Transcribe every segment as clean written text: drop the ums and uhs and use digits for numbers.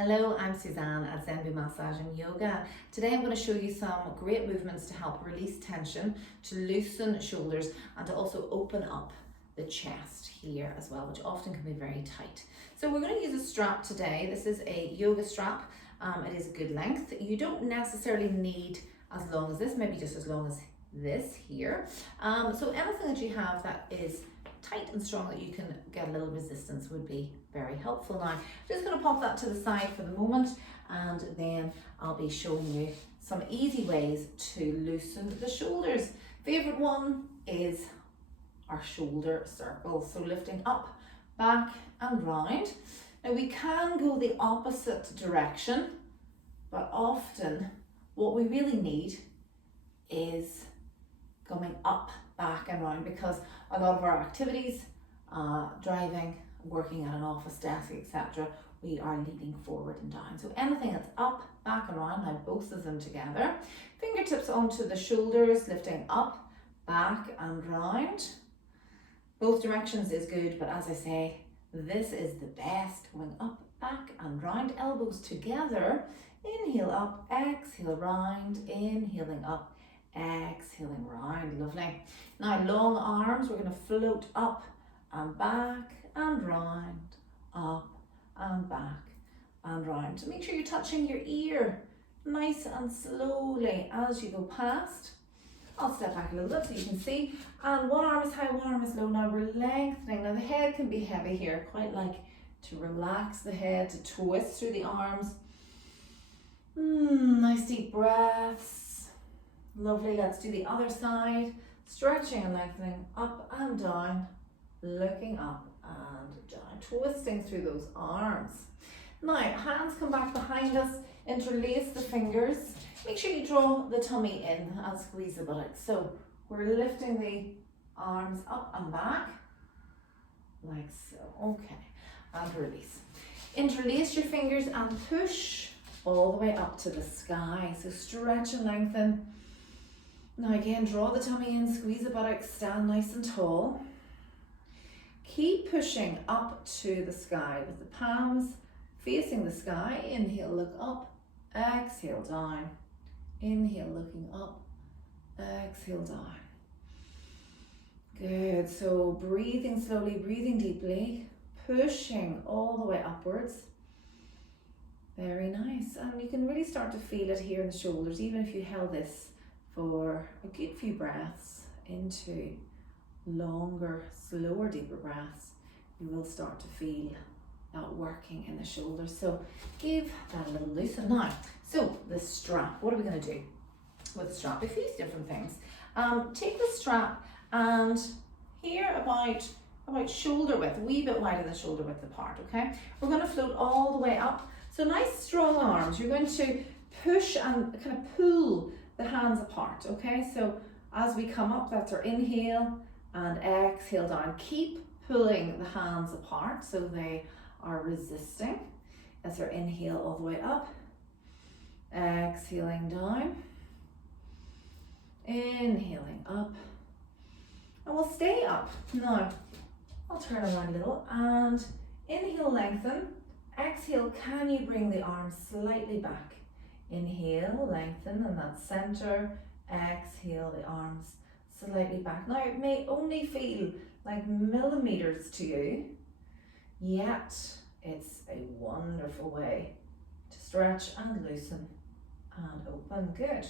Hello, I'm Suzanne at Zenbu Massage and Yoga. Today I'm going to show you some great movements to help release tension, to loosen shoulders and to also open up the chest here as well, which often can be very tight. So we're going to use a strap today. This is a yoga strap. It is a good length. You don't necessarily need as long as this, maybe just as long as this here. So anything that you have that is tight and strong that you can get a little resistance would be very helpful. Now, I'm just going to pop that to the side for the moment, and then I'll be showing you some easy ways to loosen the shoulders. Favorite one is our shoulder circles, so lifting up, back and round. Now we can go the opposite direction, but often what we really need is coming up, back and round, because a lot of our activities, driving, working at an office desk, etc., we are leaning forward and down. So anything that's up, back and round, now both of them together. Fingertips onto the shoulders, lifting up, back and round. Both directions is good, but as I say, this is the best, going up, back and round. Elbows together, inhale up, exhale round, inhaling up, exhaling round. Lovely. Now long arms, we're going to float up and back and round, up and back and round. So make sure you're touching your ear nice and slowly as you go past. I'll step back a little bit so you can see. And one arm is high, one arm is low. Now we're lengthening. Now the head can be heavy here. Quite like to relax the head, to twist through the arms. Nice deep breaths. Lovely. Let's do the other side. Stretching and lengthening up and down, looking up and down, twisting through those arms. Now, hands come back behind us, interlace the fingers. Make sure you draw the tummy in and squeeze the buttocks. So we're lifting the arms up and back, like so. Okay, and release. Interlace your fingers and push all the way up to the sky. So stretch and lengthen. Now again, draw the tummy in, squeeze the buttocks, stand nice and tall. Keep pushing up to the sky with the palms facing the sky. Inhale, look up, exhale down. Inhale, looking up, exhale down. Good, so breathing slowly, breathing deeply, pushing all the way upwards. Very nice, and you can really start to feel it here in the shoulders, even if you held this for a good few breaths into longer, slower, deeper breaths, you will start to feel that working in the shoulders. So give that a little loosen. Now, so the strap, what are we going to do with the strap? A few different things. Take the strap and here about shoulder width, a wee bit wider than shoulder width apart, okay? We're going to float all the way up. So nice strong arms. You're going to push and kind of pull the hands apart, okay? So as we come up, that's our inhale and exhale down. Keep pulling the hands apart so they are resisting. That's our inhale all the way up, exhaling down, inhaling up, and we'll stay up. Now, I'll turn around a little and inhale, lengthen. Exhale, can you bring the arms slightly back? Inhale, lengthen, and that's center. Exhale, the arms slightly back. Now, it may only feel like millimeters to you, yet it's a wonderful way to stretch and loosen and open. Good.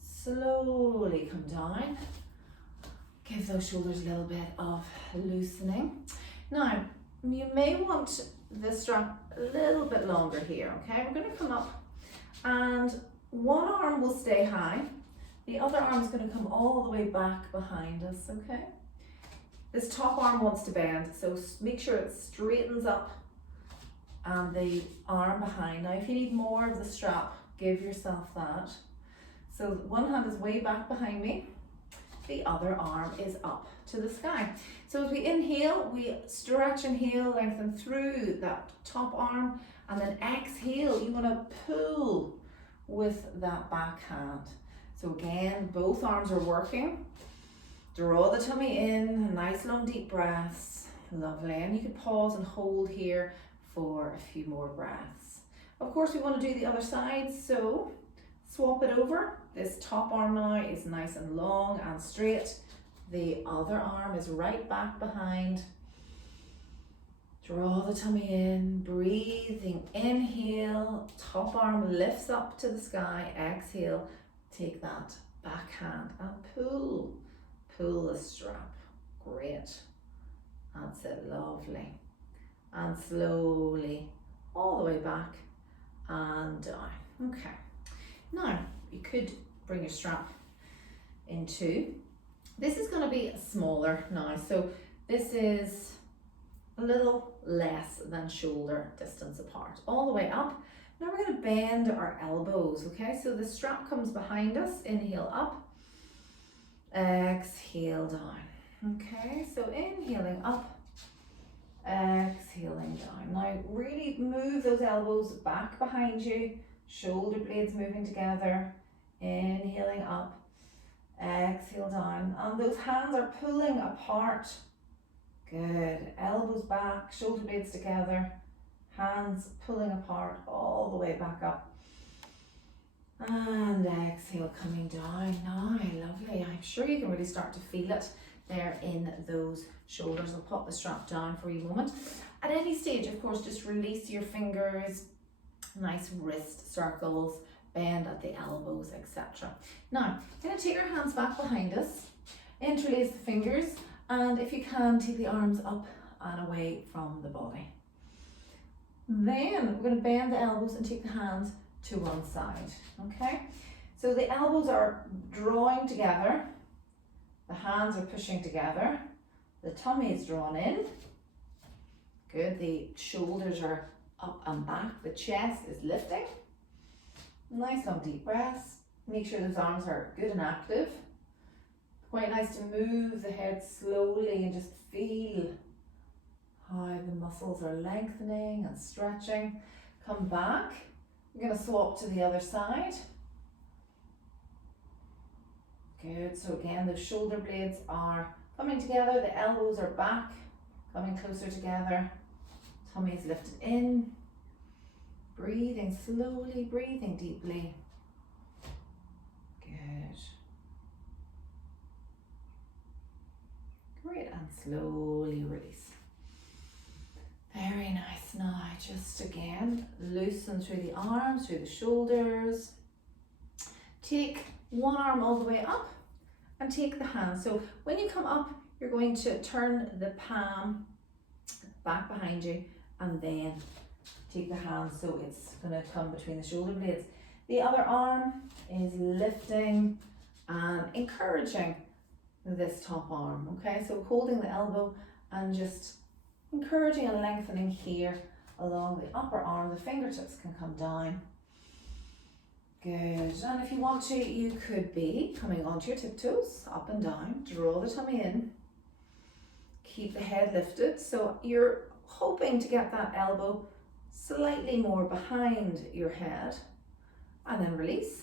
Slowly come down. Give those shoulders a little bit of loosening. Now, you may want the strap a little bit longer here, okay? We're going to come up and one arm will stay high. The other arm is going to come all the way back behind us, okay? This top arm wants to bend, so make sure it straightens up and the arm behind. Now, if you need more of the strap, give yourself that. So one hand is way back behind me. The other arm is up to the sky. So as we inhale, we stretch, inhale, lengthen through that top arm, and then exhale, you want to pull with that back hand. So again, both arms are working. Draw the tummy in, nice long deep breaths. Lovely, and you can pause and hold here for a few more breaths. Of course, we want to do the other side, so swap it over. This top arm now is nice and long and straight. The other arm is right back behind. Draw the tummy in, breathing, inhale, top arm lifts up to the sky, exhale, take that back hand and pull the strap, great, that's it, lovely, and slowly all the way back and down, okay. Now, you could bring your strap into, this is going to be smaller now, so this is a little less than shoulder distance apart, all the way up. Now we're going to bend our elbows, okay? So the strap comes behind us, inhale up, exhale down, okay? So inhaling up, exhaling down. Now really move those elbows back behind you, shoulder blades moving together, inhaling up, exhale down, and those hands are pulling apart. Good, elbows back, shoulder blades together, hands pulling apart all the way back up. And exhale, coming down now, lovely. I'm sure you can really start to feel it there in those shoulders. I'll pop the strap down for a moment. At any stage, of course, just release your fingers, nice wrist circles, bend at the elbows, etc. Now, I'm going to take our hands back behind us, interlace the fingers, and if you can, take the arms up and away from the body. Then we're going to bend the elbows and take the hands to one side, okay? So the elbows are drawing together, the hands are pushing together, the tummy is drawn in, good, the shoulders are up and back, the chest is lifting, nice long deep breaths, make sure those arms are good and active. Quite nice to move the head slowly and just feel how the muscles are lengthening and stretching. Come back. We're going to swap to the other side. Good. So again, the shoulder blades are coming together. The elbows are back, coming closer together. Tummy is lifted in. Breathing slowly, breathing deeply. Good. Great, and slowly release. Very nice. Now, just again, loosen through the arms, through the shoulders. Take one arm all the way up and take the hand. So when you come up, you're going to turn the palm back behind you and then take the hand so it's going to come between the shoulder blades. The other arm is lifting and encouraging this top arm, okay? So holding the elbow and just encouraging and lengthening here along the upper arm. The fingertips can come down. Good. And if you want to, you could be coming onto your tiptoes, up and down. Draw the tummy in. Keep the head lifted. So you're hoping to get that elbow slightly more behind your head. And then release.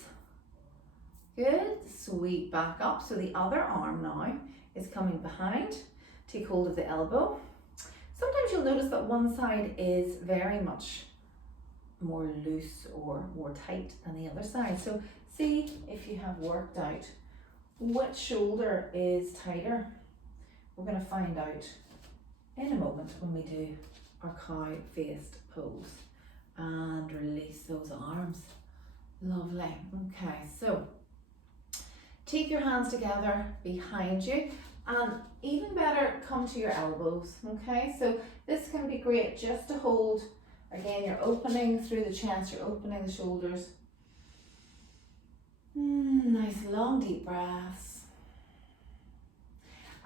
Good, sweep back up. So the other arm now is coming behind. Take hold of the elbow. Sometimes you'll notice that one side is very much more loose or more tight than the other side. So see if you have worked out which shoulder is tighter. We're going to find out in a moment when we do our cow-faced pose. And release those arms. Lovely. Okay, so take your hands together behind you and even better, come to your elbows, okay? So this can be great just to hold. Again, you're opening through the chest, you're opening the shoulders. Nice long deep breaths.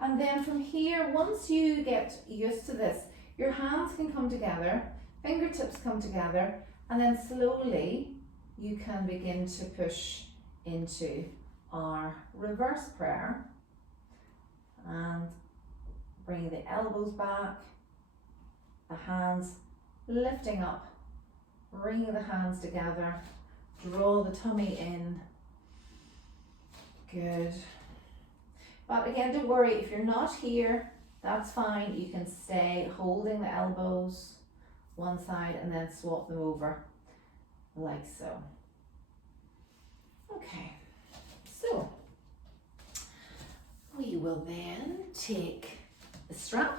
And then from here, once you get used to this, your hands can come together, fingertips come together, and then slowly you can begin to push into our reverse prayer and bring the elbows back, the hands lifting up, bringing the hands together, draw the tummy in. Good. But again, don't worry, if you're not here, that's fine. You can stay holding the elbows one side and then swap them over like so. Okay, so we will then take the strap.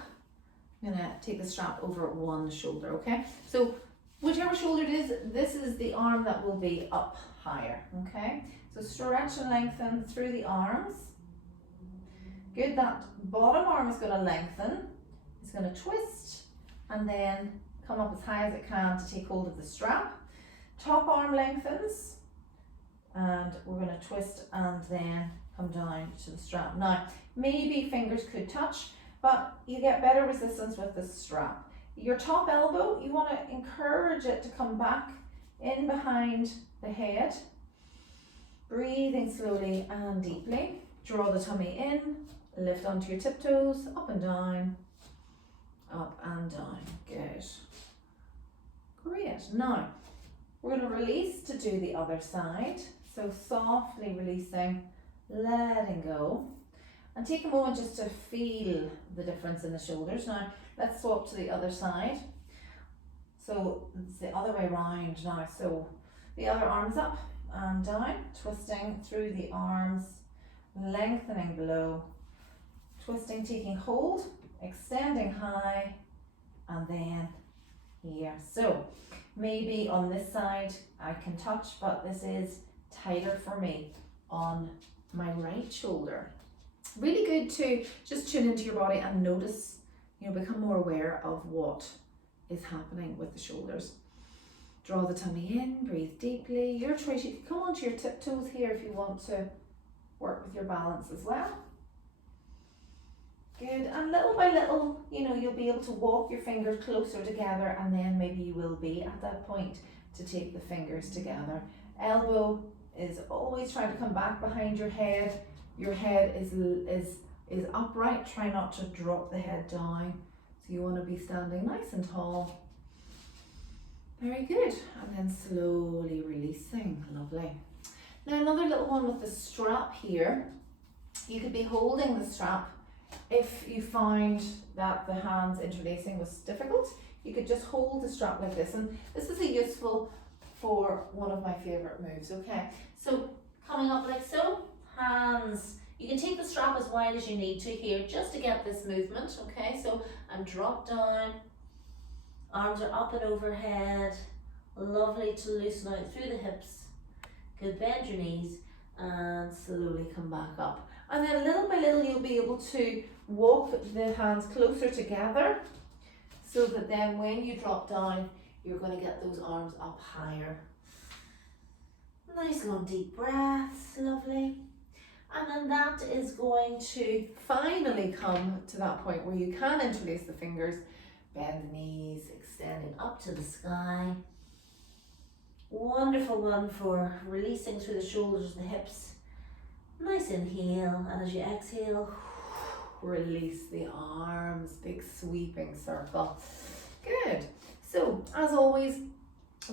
I'm gonna take the strap over one shoulder, okay? So whichever shoulder it is, this is the arm that will be up higher, okay? So stretch and lengthen through the arms. Good, that bottom arm is gonna lengthen. It's gonna twist and then come up as high as it can to take hold of the strap. Top arm lengthens and we're gonna twist and then come down to the strap. Now, maybe fingers could touch, but you get better resistance with the strap. Your top elbow, you want to encourage it to come back in behind the head. Breathing slowly and deeply. Draw the tummy in, lift onto your tiptoes, up and down, up and down. Good. Great. Now, we're going to release to do the other side. So softly releasing, letting go. And take a moment just to feel the difference in the shoulders. Now, let's swap to the other side. So it's the other way around now. So the other arm's up and down, twisting through the arms, lengthening below, twisting, taking hold, extending high, and then here. So maybe on this side I can touch, but this is tighter for me on my right shoulder. Really good to just tune into your body and notice, become more aware of what is happening with the shoulders. Draw the tummy in, breathe deeply. Your choice, you can come onto your tiptoes here if you want to work with your balance as well. Good, and little by little, you'll be able to walk your fingers closer together, and then maybe you will be at that point to take the fingers together. Elbow is always trying to come back behind your head. Your head is upright. Try not to drop the head down. So you want to be standing nice and tall. Very good. And then slowly releasing. Lovely. Now another little one with the strap here. You could be holding the strap. If you find that the hands interlacing was difficult, you could just hold the strap like this. And this is useful for one of my favorite moves. Okay, so coming up like so. Hands, you can take the strap as wide as you need to here just to get this movement. Okay, so I'm dropped down, arms are up and overhead. Lovely to loosen out through the hips. Good, bend your knees and slowly come back up. And then little by little you'll be able to walk the hands closer together so that then when you drop down, you're going to get those arms up higher. Nice long deep breaths, lovely. And then that is going to finally come to that point where you can interlace the fingers, bend the knees, extending up to the sky. Wonderful one for releasing through the shoulders and the hips. Nice inhale, and as you exhale, release the arms, big sweeping circle. Good. So, as always,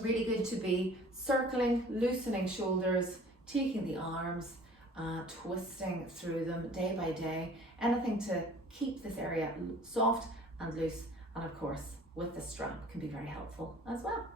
really good to be circling, loosening shoulders, taking the arms, twisting through them day by day. Anything to keep this area soft and loose, and of course with the strap can be very helpful as well.